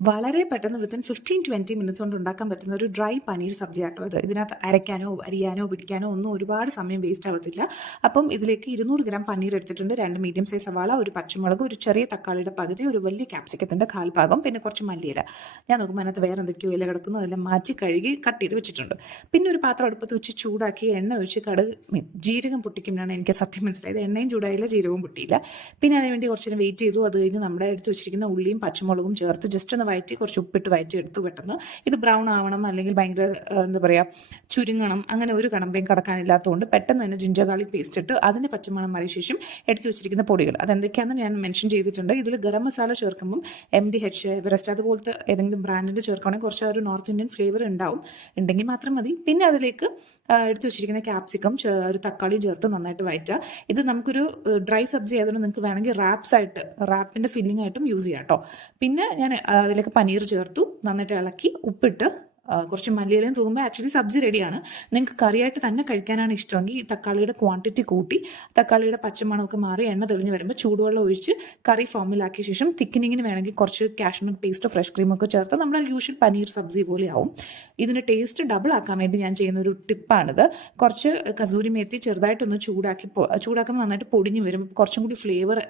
വളരെ പെട്ടെന്ന് within 15-20 minutes കൊണ്ട് ഉണ്ടാക്കാൻ പറ്റുന്ന ഒരു ഡ്രൈ പനീർ സബ്ജി ആട്ടോ ഇത്. ഇതിനകത്ത് അരയ്ക്കാനോ അരിയാനോ പിടിക്കാനോ ഒന്നും ഒരുപാട് സമയം വേസ്റ്റ് ആവത്തില്ല. അപ്പം ഇതിലേക്ക് 200 ഗ്രാം പനീർ എടുത്തിട്ടുണ്ട്, 2 മീഡിയം സൈസ് സവാള, ഒരു പച്ചമുളക്, ഒരു ചെറിയ തക്കാളിയുടെ പകുതി, ഒരു വലിയ ക്യാപ്സിക്കത്തിൻ്റെ കാൽഭാഗം, പിന്നെ കുറച്ച് മല്ലിയില. ഞാൻ നോക്കുമ്പോൾ അതിനകത്ത് വേറെ എന്തൊക്കെയോ ഇല കിടക്കുന്നു, അതെല്ലാം മാറ്റി കഴുകി കട്ട് ചെയ്ത് വെച്ചിട്ടുണ്ട്. പിന്നെ ഒരു പാത്രം അടുപ്പത്ത് വെച്ച് ചൂടാക്കി എണ്ണ ഒഴിച്ച് ജീരകം പൊട്ടിക്കുമ്പോഴാണ് എനിക്ക് സത്യം മനസ്സിലായത്. എണ്ണയും ചൂടായില്ല, ജീരകവും പൊട്ടിയില്ല. പിന്നെ അതിനുവേണ്ടി കുറച്ച് നേരം വെയിറ്റ് ചെയ്തു. അത് കഴിഞ്ഞ് നമ്മുടെ എടുത്ത് വെച്ചിരിക്കുന്ന ഉള്ളിയും പച്ചമുളകും ചേർത്ത് ജസ്റ്റ് ഒന്ന് വഴറ്റി കുറച്ച് ഉപ്പിട്ട് വഴറ്റി എടുത്തു. പെട്ടെന്ന് ഇത് ബ്രൗൺ ആവണം, അല്ലെങ്കിൽ ഭയങ്കര എന്താ പറയുക ചുരുങ്ങണം, അങ്ങനെ ഒരു കടമ്പയും കടക്കാനില്ലാത്തതുകൊണ്ട് പെട്ടെന്ന് തന്നെ ജിഞ്ചർ ഗാർലിക് പേസ്റ്റ് ഇട്ട് അതിൻ്റെ പച്ചമണം മാറിയ ശേഷം എടുത്തു വെച്ചിരിക്കുന്ന പൊടികൾ അതെന്തൊക്കെയാണെന്ന് ഞാൻ മെൻഷൻ ചെയ്തിട്ടുണ്ട്. ഇതിൽ ഗരം മസാല ചേർക്കുമ്പം MDH, എവറസ്റ്റ് അതുപോലത്തെ ഏതെങ്കിലും ബ്രാൻഡിൻ്റെ ചേർക്കുകയാണെങ്കിൽ കുറച്ച് ഒരു നോർത്ത് ഇന്ത്യൻ ഫ്ലേവർ ഉണ്ടാവും, ഉണ്ടെങ്കിൽ മാത്രം മതി. പിന്നെ അതിലേക്ക് എടുത്തു വെച്ചിരിക്കുന്ന ക്യാപ്സിക്കം, ഒരു തക്കാളി ചേർത്ത് നന്നായിട്ട് വഴറ്റുക. ഇത് നമുക്കൊരു ഡ്രൈ സബ്ജി ആയതുകൊണ്ട് നിങ്ങൾക്ക് വേണമെങ്കിൽ റാപ്പിൻ്റെ ഫില്ലിംഗ് ആയിട്ടും യൂസ് ചെയ്യാം കേട്ടോ. പിന്നെ ഞാൻ അതിലേക്ക് പനീർ ചേർത്തു, നന്നായിട്ട് ഇളക്കി ഉപ്പിട്ട് കുറച്ച് മല്ലിയിലയും തൂകുമ്പോൾ ആക്ച്വലി സബ്ജി റെഡിയാണ്. നിങ്ങൾക്ക് കറിയായിട്ട് തന്നെ കഴിക്കാനാണ് ഇഷ്ടമെങ്കിൽ തക്കാളിയുടെ ക്വാണ്ടിറ്റി കൂട്ടി തക്കാളിയുടെ പച്ചമണമൊക്കെ മാറി എണ്ണ തെളിഞ്ഞ് വരുമ്പോൾ ചൂടുവെള്ളം ഒഴിച്ച് കറി ഫോമിലാക്കിയ ശേഷം തിക്കനിങ്ങിന് വേണമെങ്കിൽ കുറച്ച് കാഷ്നട്ട് പേസ്റ്റോ ഫ്രഷ് ക്രീമൊക്കെ ചേർത്ത് നമ്മുടെ യൂഷ്വൽ പനീർ സബ്ജി പോലെ ആവും. ഇതിന് ടേസ്റ്റ് ഡബിൾ ആക്കാൻ വേണ്ടി ഞാൻ ചെയ്യുന്ന ഒരു ടിപ്പാണിത്. കുറച്ച് കസൂരി മേത്തി ചെറുതായിട്ടൊന്ന് ചൂടാക്കുമ്പോൾ നന്നായിട്ട് പൊടിഞ്ഞ് വരും, കുറച്ചും കൂടി ഫ്ലേവർ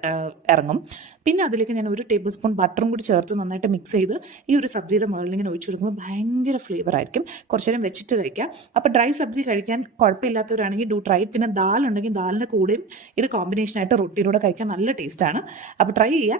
ഇറങ്ങും. പിന്നെ അതിലേക്ക് ഞാൻ 1 ടേബിൾ സ്പൂൺ ബട്ടറും കൂടി ചേർത്ത് നന്നായിട്ട് മിക്സ് ചെയ്ത് ഈ ഒരു സബ്ജിയുടെ മുകളിൽ ഇങ്ങനെ ഒഴിച്ചു കൊടുക്കുമ്പോൾ ഭയങ്കര ഫ്ലേവർ ആയിരിക്കും. കുറച്ച് നേരം വെച്ചിട്ട് കഴിക്കാം. അപ്പോൾ ഡ്രൈ സബ്ജി കഴിക്കാൻ കുഴപ്പമില്ലാത്തവരാണെങ്കിൽ ഡു ട്രൈ. പിന്നെ ദാൽ ഉണ്ടെങ്കിൽ ദാലിൻ്റെ കൂടെയും ഇത് കോമ്പിനേഷനായിട്ട് റൊട്ടിയിലൂടെ കഴിക്കാൻ നല്ല ടേസ്റ്റാണ്. അപ്പോൾ ട്രൈ ചെയ്യുക.